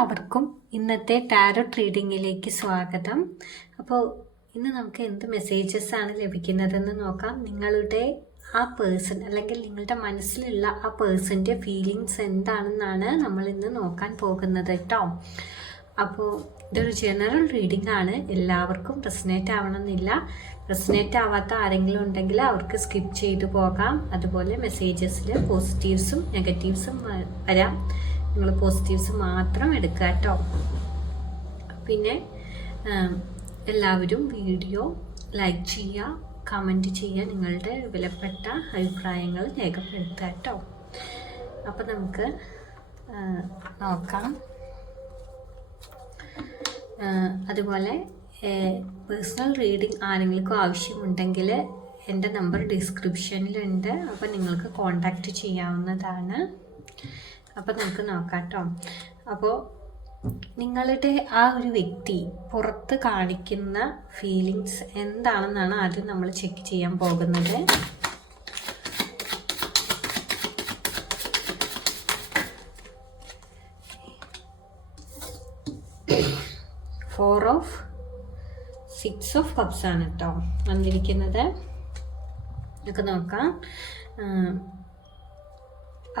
എല്ലാവർക്കും ഇന്നത്തെ ടാരോട്ട് റീഡിങ്ങിലേക്ക് സ്വാഗതം. അപ്പോൾ ഇന്ന് നമുക്ക് എന്ത് മെസ്സേജസ് ആണ് ലഭിക്കുന്നതെന്ന് നോക്കാം. നിങ്ങളുടെ ആ പേഴ്സൺ അല്ലെങ്കിൽ നിങ്ങളുടെ മനസ്സിലുള്ള ആ പേഴ്സൻ്റെ ഫീലിങ്സ് എന്താണെന്നാണ് നമ്മൾ ഇന്ന് നോക്കാൻ പോകുന്നത് കേട്ടോ. അപ്പോൾ ഇതൊരു ജനറൽ റീഡിംഗ് ആണ്, എല്ലാവർക്കും റെസനേറ്റ് ആവണമെന്നില്ല. റെസനേറ്റ് ആവാത്ത ആരെങ്കിലും ഉണ്ടെങ്കിൽ അവർക്ക് സ്കിപ്പ് ചെയ്തു പോകാം. അതുപോലെ മെസ്സേജസിൽ പോസിറ്റീവ്സും നെഗറ്റീവ്സും വരാം. നിങ്ങൾ പോസിറ്റീവ്സ് മാത്രം എടുക്കുക കേട്ടോ. പിന്നെ എല്ലാവരും വീഡിയോ ലൈക്ക് ചെയ്യുക, കമൻറ്റ് ചെയ്യുക, നിങ്ങളുടെ വിലപ്പെട്ട അഭിപ്രായങ്ങൾ രേഖപ്പെടുത്തുക കേട്ടോ. അപ്പോൾ നമുക്ക് നോക്കാം. അതുപോലെ പേഴ്സണൽ റീഡിംഗ് ആരെങ്കിലും ആവശ്യമുണ്ടെങ്കിൽ എൻ്റെ നമ്പർ ഡിസ്ക്രിപ്ഷനിലുണ്ട്. അപ്പോൾ നിങ്ങൾക്ക് കോൺടാക്റ്റ് ചെയ്യാവുന്നതാണ്. അപ്പോൾ നമുക്ക് നോക്കാം കേട്ടോ. അപ്പോൾ നിങ്ങളുടെ ആ ഒരു വ്യക്തി പുറത്ത് കാണിക്കുന്ന ഫീലിങ്സ് എന്താണെന്നാണ് ആദ്യം നമ്മൾ ചെക്ക് ചെയ്യാൻ പോകുന്നത്. സിക്സ് ഓഫ് കപ്സ് ആണ് കേട്ടോ വന്നിരിക്കുന്നത്. നമുക്ക് നോക്കാം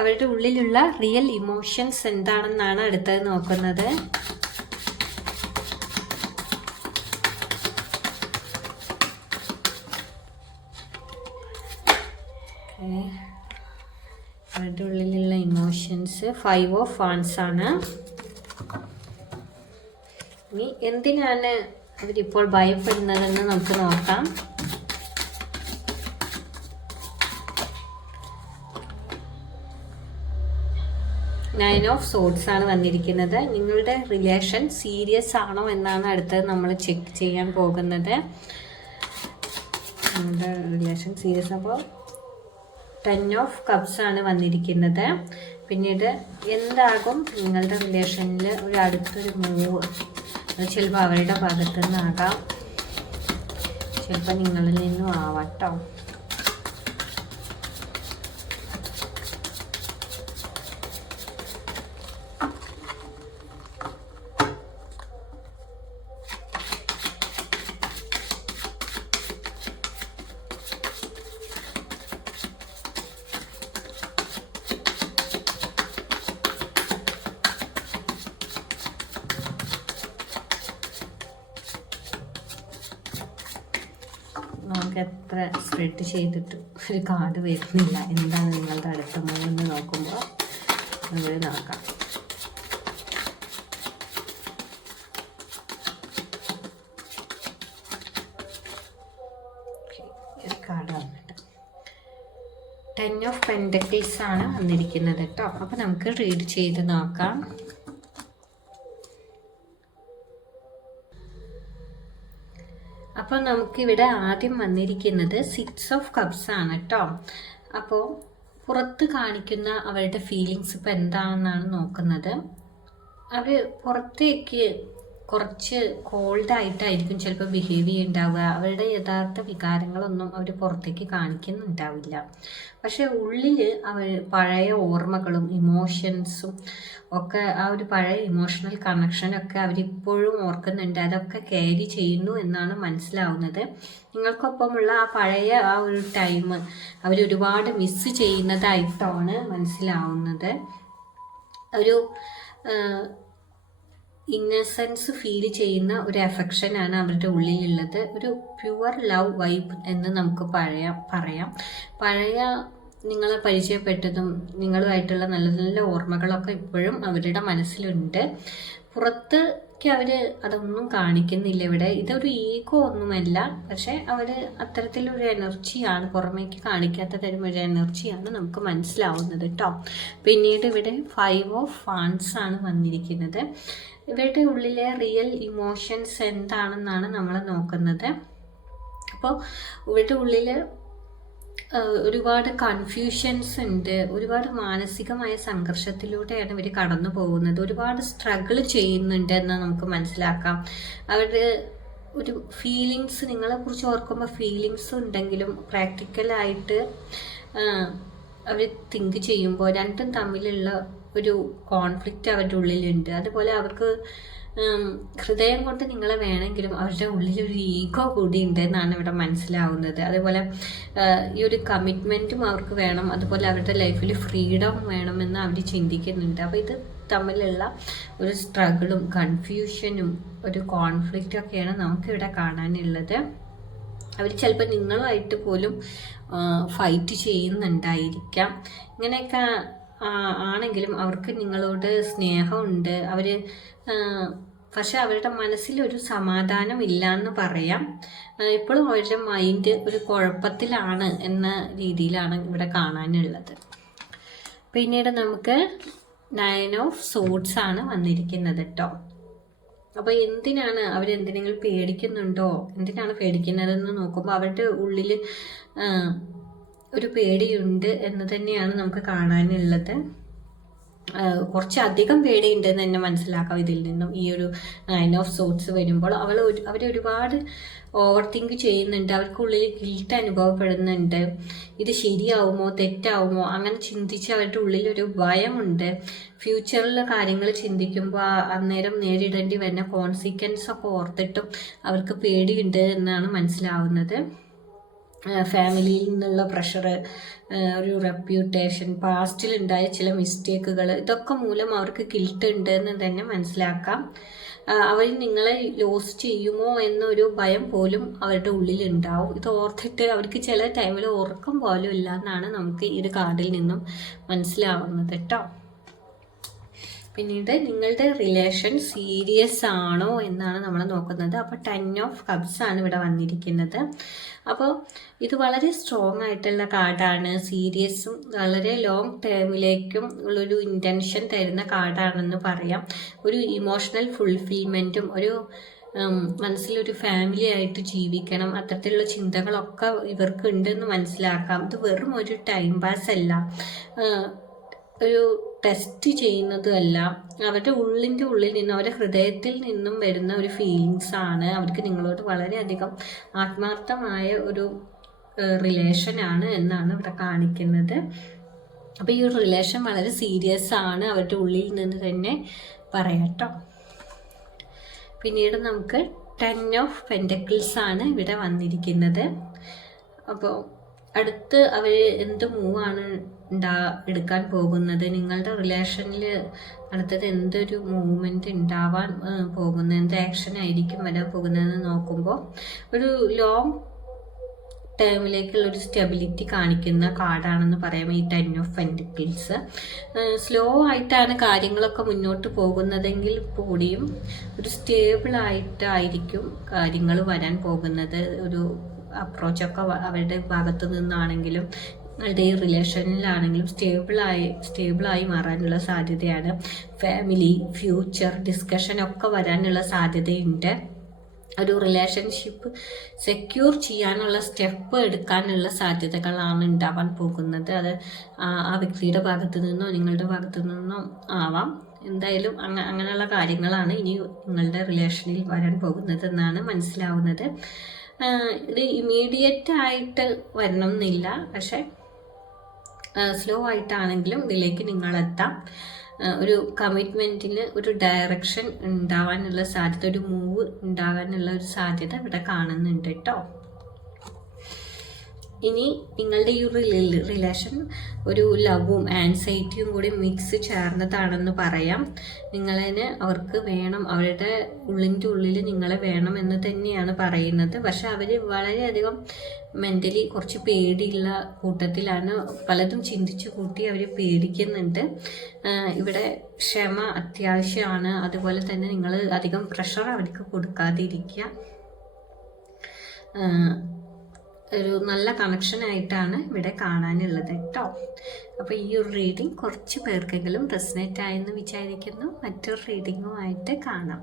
അവരുടെ ഉള്ളിലുള്ള റിയൽ ഇമോഷൻസ് എന്താണെന്നാണ് അടുത്തത് നോക്കുന്നത്. അവരുടെ ഉള്ളിലുള്ള ഇമോഷൻസ് 5 ഓഫ് വാൻസ് ആണ്. ഇനി എന്തിനാണ് അവരിപ്പോൾ ഭയപ്പെടുന്നതെന്ന് നമുക്ക് നോക്കാം. 9 ഓഫ് സോഡ്സ് ആണ് വന്നിരിക്കുന്നത്. നിങ്ങളുടെ റിലേഷൻ സീരിയസ് ആണോ എന്നാണ് അടുത്തത് നമ്മൾ ചെക്ക് ചെയ്യാൻ പോകുന്നത്. നിങ്ങളുടെ റിലേഷൻ സീരിയസ്. അപ്പോൾ 10 ഓഫ് കപ്സ് ആണ് വന്നിരിക്കുന്നത്. പിന്നീട് എന്താകും നിങ്ങളുടെ റിലേഷനിൽ ഒരു അടുത്തൊരു മൂവ്? അത് ചിലപ്പോൾ അവരുടെ ഭാഗത്തു നിന്നാകാം, ചിലപ്പോൾ നിങ്ങളിൽ നിന്നും ആവാട്ടോ. നമുക്ക് എത്ര സ്പ്രെഡ് ചെയ്തിട്ട് ഒരു കാർഡ് വരുന്നില്ല. എന്താണ് നിങ്ങളുടെ അടുത്ത മൂന്ന് നോക്കുമ്പോൾ നമ്മൾ നോക്കാം. ഒരു കാർഡ് വന്നിട്ട് 10 ഓഫ് പെൻഡക്കിൾസ് ആണ് വന്നിരിക്കുന്നത് കേട്ടോ. അപ്പോൾ നമുക്ക് റീഡ് ചെയ്ത് നോക്കാം. അപ്പോൾ നമുക്കിവിടെ ആദ്യം വന്നിരിക്കുന്നത് 6 ഓഫ് കപ്സ് ആണ് കേട്ടോ. അപ്പോൾ പുറത്ത് കാണിക്കുന്ന അവരുടെ ഫീലിങ്സ് ഇപ്പോൾ എന്താണെന്നാണ് നോക്കുന്നത്. അവർ പുറത്തേക്ക് കുറച്ച് കോൾഡായിട്ടായിരിക്കും ചിലപ്പോൾ ബിഹേവ് ചെയ്യുന്നുണ്ടാവുക. അവരുടെ യഥാർത്ഥ വികാരങ്ങളൊന്നും അവർ പുറത്തേക്ക് കാണിക്കുന്നുണ്ടാവില്ല. പക്ഷെ ഉള്ളിൽ അവർ പഴയ ഓർമ്മകളും ഇമോഷൻസും ഒക്കെ, ആ ഒരു പഴയ ഇമോഷണൽ കണക്ഷനൊക്കെ അവരിപ്പോഴും ഓർക്കുന്നുണ്ട്. അതൊക്കെ ക്യാരി ചെയ്യുന്നു എന്നാണ് മനസ്സിലാവുന്നത്. നിങ്ങൾക്കൊപ്പമുള്ള ആ പഴയ ആ ഒരു ടൈം അവരൊരുപാട് മിസ് ചെയ്യുന്നതായിട്ടാണ് മനസ്സിലാവുന്നത്. ഒരു ഇന്നസെൻസ് ഫീൽ ചെയ്യുന്ന ഒരു അഫെക്ഷനാണ് അവരുടെ ഉള്ളിലുള്ളത്. ഒരു പ്യുവർ ലവ് വൈബ് എന്ന് നമുക്ക് പറയാം. പഴയ നിങ്ങളെ പരിചയപ്പെട്ടതും നിങ്ങളുമായിട്ടുള്ള നല്ല നല്ല ഓർമ്മകളൊക്കെ ഇപ്പോഴും അവരുടെ മനസ്സിലുണ്ട്. പുറത്തേക്ക് അവർ അതൊന്നും കാണിക്കുന്നില്ല. ഇവിടെ ഇതൊരു ഈഗോ ഒന്നുമല്ല, പക്ഷെ അവർ അത്തരത്തിലൊരു എനർജിയാണ്, പുറമേക്ക് കാണിക്കാത്ത തരം ഒരു എനർജിയാണ് നമുക്ക് മനസ്സിലാവുന്നത് കേട്ടോ. പിന്നീട് ഇവിടെ 5 ഓഫ് വാൻസ് ആണ് വന്നിരിക്കുന്നത്. ഇവരുടെ ഉള്ളിലെ റിയൽ ഇമോഷൻസ് എന്താണെന്നാണ് നമ്മൾ നോക്കുന്നത്. അപ്പോൾ ഇവരുടെ ഉള്ളിൽ ഒരുപാട് കൺഫ്യൂഷൻസ് ഉണ്ട്. ഒരുപാട് മാനസികമായ സംഘർഷത്തിലൂടെയാണ് ഇവർ കടന്നു പോകുന്നത്. ഒരുപാട് സ്ട്രഗിൾ ചെയ്യുന്നുണ്ട് എന്ന് നമുക്ക് മനസ്സിലാക്കാം. അവരുടെ ഒരു ഫീലിങ്സ്, നിങ്ങളെക്കുറിച്ച് ഓർക്കുമ്പോൾ ഫീലിങ്സ് ഉണ്ടെങ്കിലും പ്രാക്ടിക്കലായിട്ട് അവർ തിങ്ക് ചെയ്യുമ്പോൾ രണ്ടും തമ്മിലുള്ള ഒരു കോൺഫ്ലിക്റ്റ് അവരുടെ ഉള്ളിലുണ്ട്. അതുപോലെ അവർക്ക് ഹൃദയം കൊണ്ട് നിങ്ങളെ വേണമെങ്കിലും അവരുടെ ഉള്ളിലൊരു ഈഗോ കൂടി ഉണ്ട് എന്നാണ് ഇവിടെ മനസ്സിലാവുന്നത്. അതുപോലെ ഈ ഒരു കമ്മിറ്റ്മെൻറ്റും അവർക്ക് വേണം, അതുപോലെ അവരുടെ ലൈഫിൽ ഫ്രീഡം വേണമെന്ന് അവർ ചിന്തിക്കുന്നുണ്ട്. അപ്പോൾ ഇത് തമ്മിലുള്ള ഒരു സ്ട്രഗിളും കൺഫ്യൂഷനും ഒരു കോൺഫ്ലിക്റ്റും ഒക്കെയാണ് നമുക്കിവിടെ കാണാനുള്ളത്. അവർ ചിലപ്പോൾ നിങ്ങളുമായിട്ട് പോലും ഫൈറ്റ് ചെയ്യുന്നുണ്ടായിരിക്കാം. ഇങ്ങനെയൊക്കെ ആണെങ്കിലും അവർക്ക് നിങ്ങളോട് സ്നേഹമുണ്ട്. അവർ പക്ഷെ അവരുടെ മനസ്സിലൊരു സമാധാനം ഇല്ല എന്ന് പറയാം. ഇപ്പോഴും അവരുടെ മൈൻഡ് ഒരു കുഴപ്പത്തിലാണ് എന്ന രീതിയിലാണ് ഇവിടെ കാണാനുള്ളത്. പിന്നീട് നമുക്ക് 9 ഓഫ് സോഡ്സ് ആണ് വന്നിരിക്കുന്നത് കേട്ടോ. അപ്പോൾ എന്തിനാണ് അവരെന്തിനെങ്കിലും പേടിക്കുന്നുണ്ടോ, എന്തിനാണ് പേടിക്കുന്നതെന്ന് നോക്കുമ്പോൾ അവരുടെ ഉള്ളിൽ ഒരു പേടിയുണ്ട് എന്ന് തന്നെയാണ് നമുക്ക് കാണാനുള്ളത്. കുറച്ചധികം പേടിയുണ്ടെന്ന് തന്നെ മനസ്സിലാക്കാം ഇതിൽ നിന്നും. ഈ ഒരു 9 ഓഫ് സോഡ്സ് വരുമ്പോൾ അവരൊരുപാട് ഓവർ തിങ്ക് ചെയ്യുന്നുണ്ട്. അവർക്കുള്ളിൽ ഗിൽട്ട് അനുഭവപ്പെടുന്നുണ്ട്. ഇത് ശരിയാവുമോ തെറ്റാവുമോ അങ്ങനെ ചിന്തിച്ച് അവരുടെ ഉള്ളിലൊരു ഭയമുണ്ട്. ഫ്യൂച്ചറിലെ കാര്യങ്ങൾ ചിന്തിക്കുമ്പോൾ അന്നേരം നേരിടേണ്ടി വരുന്ന കോൺസിക്വൻസ് ഒക്കെ ഓർത്തിട്ടും അവർക്ക് പേടിയുണ്ട് എന്നാണ് മനസ്സിലാവുന്നത്. ഫാമിലിയിൽ നിന്നുള്ള പ്രഷർ, ഒരു റെപ്യൂട്ടേഷൻ, പാസ്റ്റിലുണ്ടായ ചില മിസ്റ്റേക്കുകൾ, ഇതൊക്കെ മൂലം അവർക്ക് ഗിൽട്ട് ഉണ്ട് എന്ന് തന്നെ മനസ്സിലാക്കാം. അവർ നിങ്ങളെ ലോസ് ചെയ്യുമോ എന്നൊരു ഭയം പോലും അവരുടെ ഉള്ളിലുണ്ടാവും. ഇത് ഓർത്തിട്ട് അവർക്ക് ചില ടൈമിൽ ഉറക്കം പോലും ഇല്ല എന്നാണ് നമുക്ക് ഈ ഒരു കാർഡിൽ നിന്നും മനസ്സിലാവുന്നത് കേട്ടോ. പിന്നീട് നിങ്ങളുടെ റിലേഷൻ സീരിയസ് ആണോ എന്നാണ് നമ്മൾ നോക്കുന്നത്. അപ്പോൾ 10 ഓഫ് കപ്സ് ആണ് ഇവിടെ വന്നിരിക്കുന്നത്. അപ്പോൾ ഇത് വളരെ സ്ട്രോങ് ആയിട്ടുള്ള കാർഡാണ്. സീരിയസും വളരെ ലോങ് ടേമിലേക്കും ഉള്ളൊരു ഇൻറ്റൻഷൻ തരുന്ന കാർഡാണെന്ന് പറയാം. ഒരു ഇമോഷണൽ ഫുൾഫിൽമെൻറ്റും ഒരു മനസ്സിലൊരു ഫാമിലി ആയിട്ട് ജീവിക്കണം, അത്തരത്തിലുള്ള ചിന്തകളൊക്കെ ഇവർക്ക് ഉണ്ടെന്ന് മനസ്സിലാക്കാം. ഇത് വെറും ഒരു ടൈം പാസ് അല്ല, ഒരു ടെസ്റ്റ് ചെയ്യുന്നതുമല്ല. അവരുടെ ഉള്ളിൽ നിന്നും അവരുടെ ഹൃദയത്തിൽ നിന്നും വരുന്ന ഒരു ഫീലിങ്സ് ആണ്. അവർക്ക് നിങ്ങളോട് വളരെയധികം ആത്മാർത്ഥമായ ഒരു റിലേഷനാണ് എന്നാണ് ഇവിടെ കാണിക്കുന്നത്. അപ്പോൾ ഈ ഒരു റിലേഷൻ വളരെ സീരിയസ് ആണ് അവരുടെ ഉള്ളിൽ നിന്ന് തന്നെ പറയാട്ടോ. പിന്നീട് നമുക്ക് 10 ഓഫ് പെൻറ്റക്കിൾസ് ആണ് ഇവിടെ വന്നിരിക്കുന്നത്. അപ്പോൾ അടുത്ത് അവർ എന്ത് മൂവാണ് എടുക്കാൻ പോകുന്നത്, നിങ്ങളുടെ റിലേഷനിൽ അടുത്തത് എന്തൊരു മൂവ്മെൻറ്റ് ഉണ്ടാവാൻ പോകുന്നത്, എന്ത് ആക്ഷൻ ആയിരിക്കും വരാൻ പോകുന്നതെന്ന് നോക്കുമ്പോൾ ഒരു ലോങ് ടേമിലേക്കുള്ളൊരു സ്റ്റെബിലിറ്റി കാണിക്കുന്ന കാർഡാണെന്ന് പറയാം ഈ 10 ഓഫ് പെൻറ്റക്കിൾസ്. സ്ലോ ആയിട്ടാണ് കാര്യങ്ങളൊക്കെ മുന്നോട്ട് പോകുന്നതെങ്കിൽ കൂടിയും ഒരു സ്റ്റേബിളായിട്ടായിരിക്കും കാര്യങ്ങൾ വരാൻ പോകുന്നത്. ഒരു അപ്രോച്ചൊക്കെ അവരുടെ ഭാഗത്തു നിന്നാണെങ്കിലും നിങ്ങളുടെ ഈ റിലേഷനിലാണെങ്കിലും സ്റ്റേബിളായി മാറാനുള്ള സാധ്യതയാണ്. ഫാമിലി, ഫ്യൂച്ചർ ഡിസ്കഷനൊക്കെ വരാനുള്ള സാധ്യതയുണ്ട്. ഒരു റിലേഷൻഷിപ്പ് സെക്യൂർ ചെയ്യാനുള്ള സ്റ്റെപ്പ് എടുക്കാനുള്ള സാധ്യതകളാണ് ഉണ്ടാവാൻ പോകുന്നത്. അത് ആ വ്യക്തിയുടെ ഭാഗത്തു നിന്നോ നിങ്ങളുടെ ഭാഗത്തു നിന്നോ ആവാം. എന്തായാലും അങ്ങനെയുള്ള കാര്യങ്ങളാണ് ഇനി നിങ്ങളുടെ റിലേഷനിൽ വരാൻ പോകുന്നത് എന്നാണ് മനസ്സിലാവുന്നത്. ഇത് ഇമീഡിയറ്റ് ആയിട്ട് വരണം എന്നില്ല, പക്ഷെ സ്ലോ ആയിട്ടാണെങ്കിലും ഇതിലേക്ക് നിങ്ങളെത്താം. ഒരു കമ്മിറ്റ്മെൻറ്റിന് ഒരു ഡയറക്ഷൻ ഉണ്ടാവാനുള്ള സാധ്യത, ഒരു മൂവ് ഉണ്ടാകാനുള്ള ഒരു സാധ്യത ഇവിടെ കാണുന്നുണ്ട് കേട്ടോ. ഇനി നിങ്ങളുടെ ഈ റിലേഷൻ ഒരു ലവും ആൻസൈറ്റിയും കൂടി മിക്സ് ചേർന്നതാണെന്ന് പറയാം. നിങ്ങളെ അവർക്ക് വേണം, അവരുടെ ഉള്ളിൽ നിങ്ങളെ വേണം എന്ന് തന്നെയാണ് പറയുന്നത്. പക്ഷെ അവർ വളരെയധികം മെൻ്റലി കുറച്ച് പേടിയുള്ള കൂട്ടത്തിലാണ്. പലതും ചിന്തിച്ചു കൂട്ടി അവർ പേടിക്കുന്നുണ്ട്. ഇവിടെ ക്ഷമ അത്യാവശ്യമാണ്. അതുപോലെ തന്നെ നിങ്ങൾ അധികം പ്രഷർ അവർക്ക് കൊടുക്കാതിരിക്കുക. ഒരു നല്ല കണക്ഷനായിട്ടാണ് ഇവിടെ കാണാനുള്ളത് കേട്ടോ. അപ്പോൾ ഈ ഒരു റീഡിങ് കുറച്ച് പേർക്കെങ്കിലും റെസനേറ്റ് ആയെന്ന് വിചാരിക്കുന്നു. മറ്റൊരു റീഡിങ്ങുമായിട്ട് കാണാം.